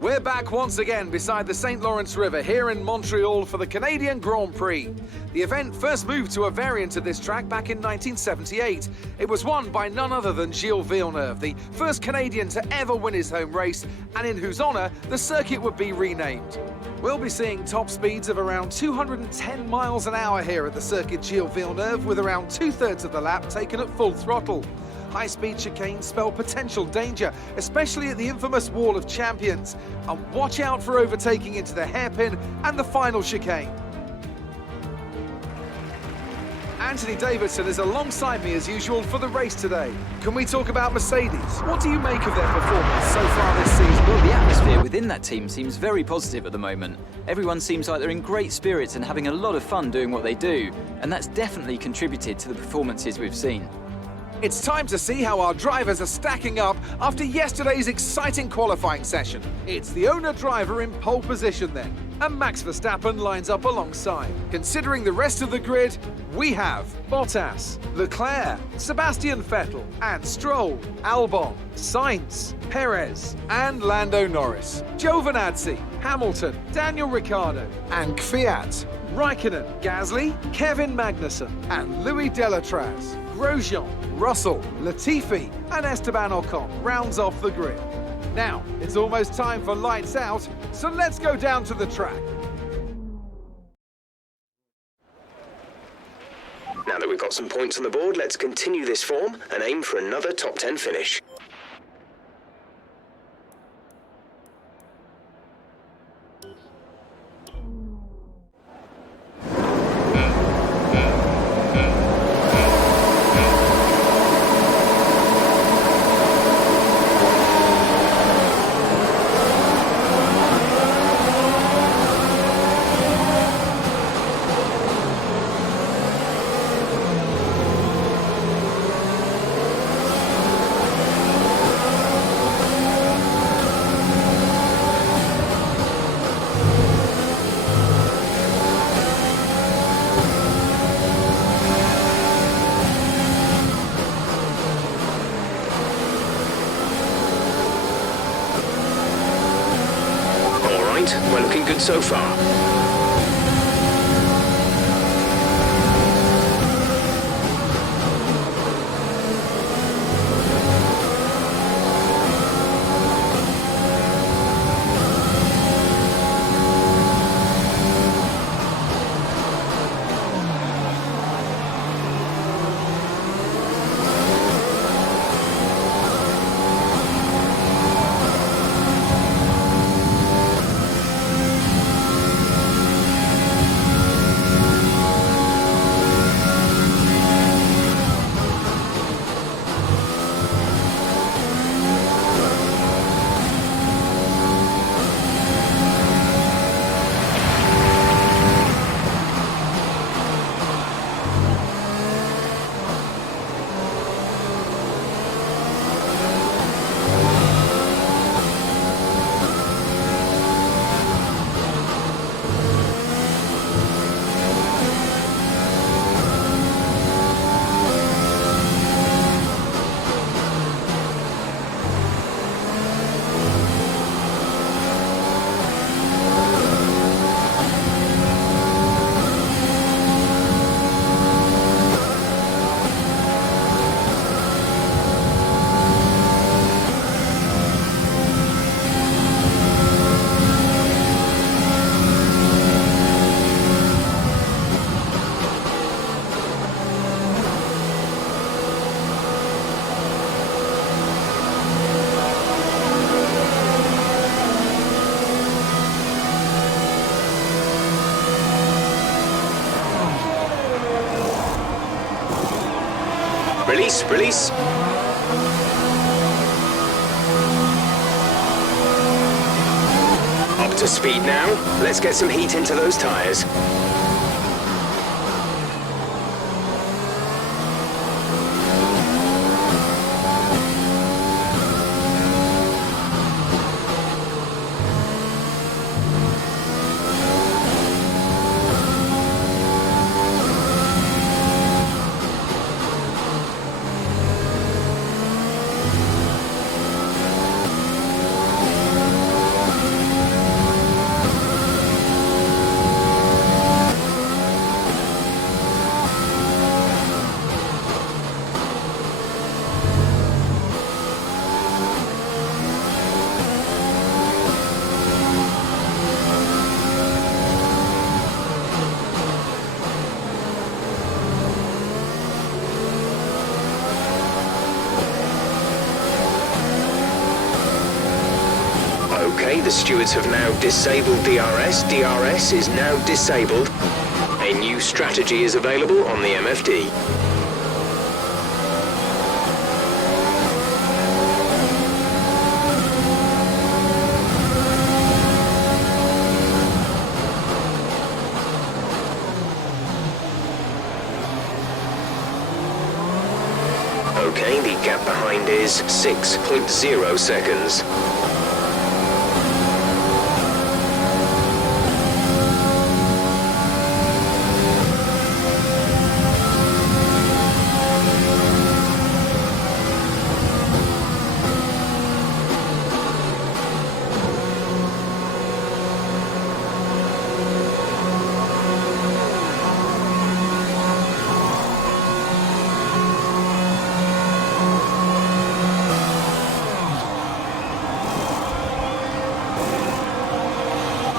We're back once again beside the St. Lawrence River here in Montreal for the Canadian Grand Prix. The event first moved to a variant of this track back in 1978. It was won by none other than Gilles Villeneuve, the first Canadian to ever win his home race, and in whose honour the circuit would be renamed. We'll be seeing top speeds of around 210 miles an hour here at the circuit Gilles Villeneuve, with around 2/3 of the lap taken at full throttle. High-speed chicanes spell potential danger, especially at the infamous Wall of Champions. And watch out for overtaking into the hairpin and the final chicane. Anthony Davidson is alongside me as usual for the race today. Can we talk about Mercedes? What do you make of their performance so far this season? Well, the atmosphere within that team seems very positive at the moment. Everyone seems like they're in great spirits and having a lot of fun doing what they do, and that's definitely contributed to the performances we've seen. It's time to see how our drivers are stacking up after yesterday's exciting qualifying session. It's the owner-driver in pole position then, and Max Verstappen lines up alongside. Considering the rest of the grid, we have Bottas, Leclerc, Sebastian Vettel, and Stroll, Albon, Sainz, Perez, and Lando Norris, Giovinazzi, Hamilton, Daniel Ricciardo, and Kvyat, Raikkonen, Gasly, Kevin Magnussen, and Louis Delatraz. Grosjean, Russell, Latifi, and Esteban Ocon rounds off the grid. Now, it's almost time for lights out, so let's go down to the track. Now that we've got some points on the board, let's continue this form and aim for another top 10 finish. We're looking good so far. Release. Up to speed now. Let's get some heat into those tyres. Okay, the stewards have now disabled DRS. DRS is now disabled. A new strategy is available on the MFD. Okay, the gap behind is 6.0 seconds.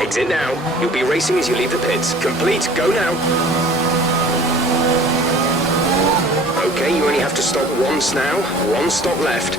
Exit now. You'll be racing as you leave the pits. Complete. Go now. Okay, you only have to stop once now. One stop left.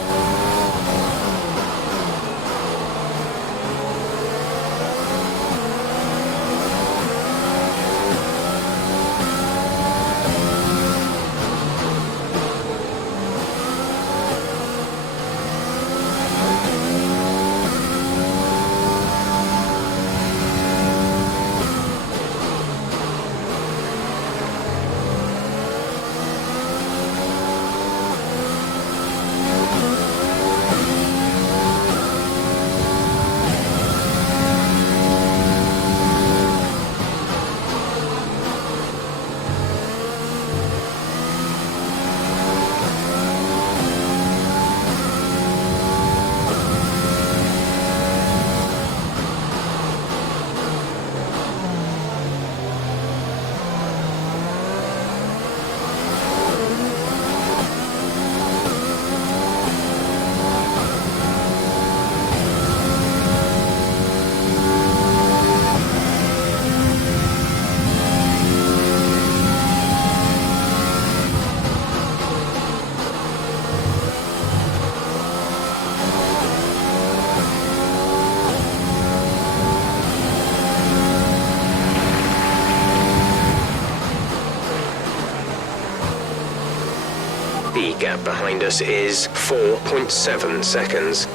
The gap behind us is 4.7 seconds.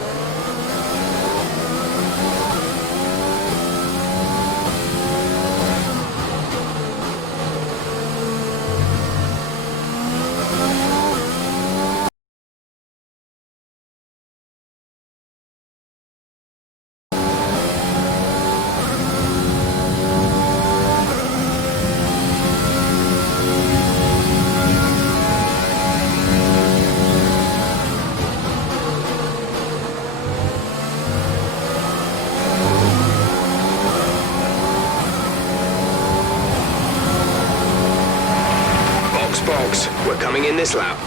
Box, we're coming in this lap.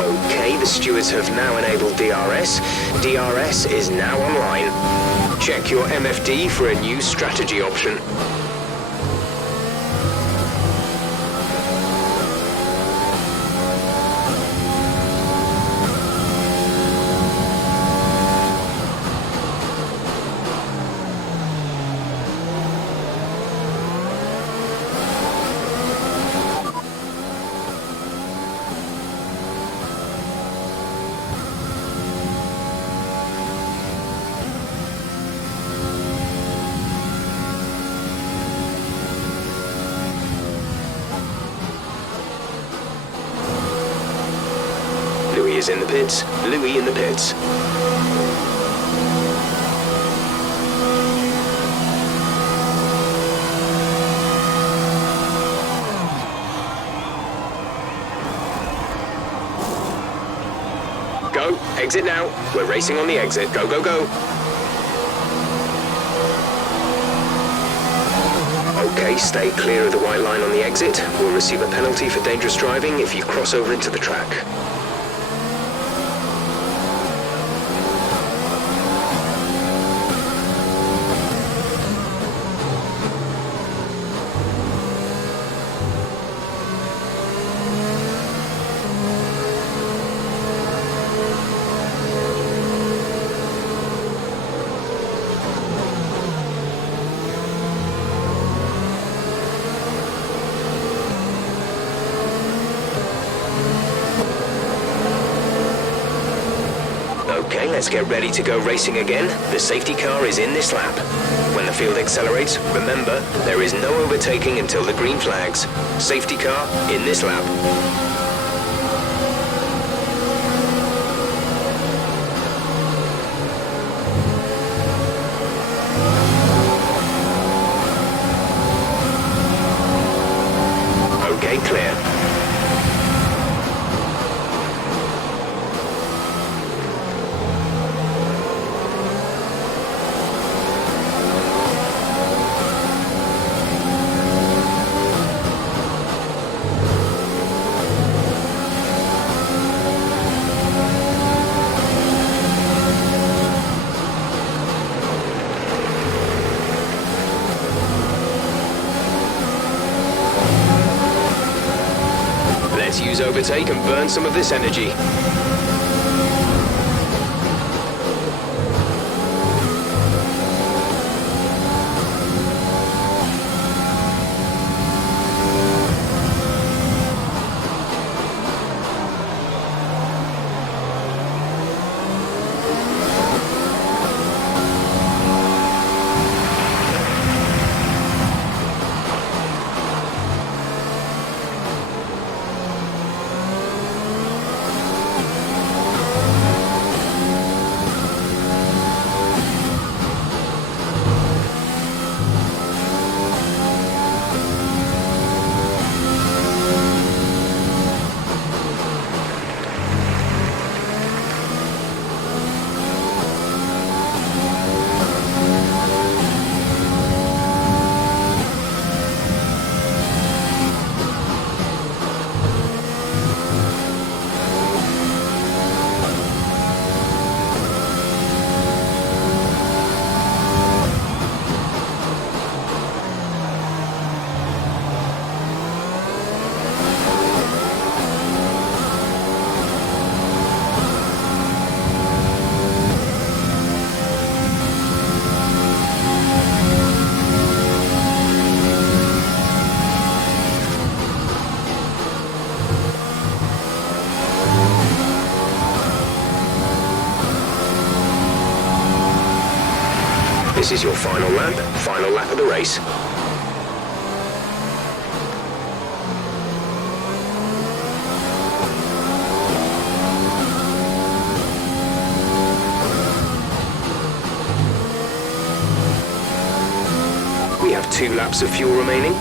Okay, the stewards have now enabled DRS. DRS is now online. Check your MFD for a new strategy option. Louis is in the pits. Louis in the pits. Go. Exit now. We're racing on the exit. Go, go, go. Okay, stay clear of the white line on the exit. We'll receive a penalty for dangerous driving if you cross over into the track. Okay, let's get ready to go racing again. The safety car is in this lap. When the field accelerates, remember, there is no overtaking until the green flags. Safety car in this lap. Okay, clear. Let's use overtake and burn some of this energy. This is your final lap of the race. We have 2 laps of fuel remaining.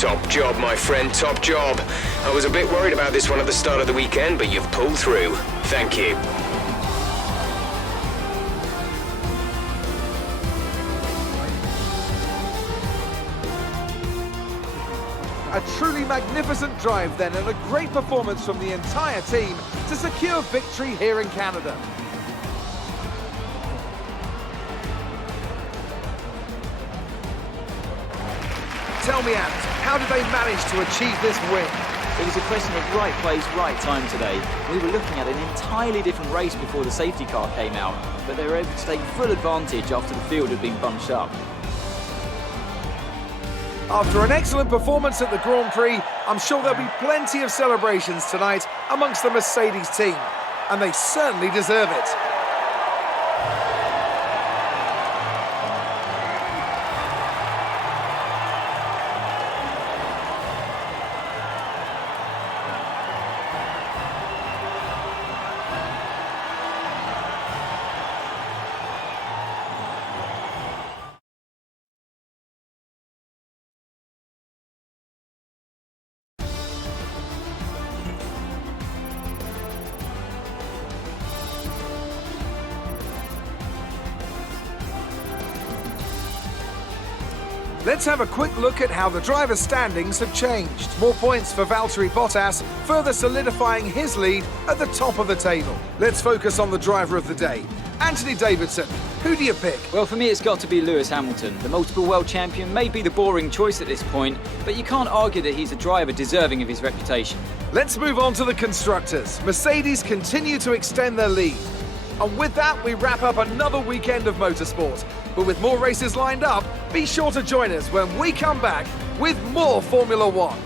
Top job, my friend, top job. I was a bit worried about this one at the start of the weekend, but you've pulled through. Thank you. A truly magnificent drive then, and a great performance from the entire team to secure victory here in Canada. Tell me, Ant, how did they manage to achieve this win? It was a question of right place, right time today. We were looking at an entirely different race before the safety car came out, but they were able to take full advantage after the field had been bunched up. After an excellent performance at the Grand Prix, I'm sure there'll be plenty of celebrations tonight amongst the Mercedes team, and they certainly deserve it. Let's have a quick look at how the driver standings have changed. More points for Valtteri Bottas, further solidifying his lead at the top of the table. Let's focus on the driver of the day. Anthony Davidson, who do you pick? Well, for me, it's got to be Lewis Hamilton. The multiple world champion may be the boring choice at this point, but you can't argue that he's a driver deserving of his reputation. Let's move on to the constructors. Mercedes continue to extend their lead. And with that, we wrap up another weekend of motorsport. But with more races lined up, be sure to join us when we come back with more Formula One.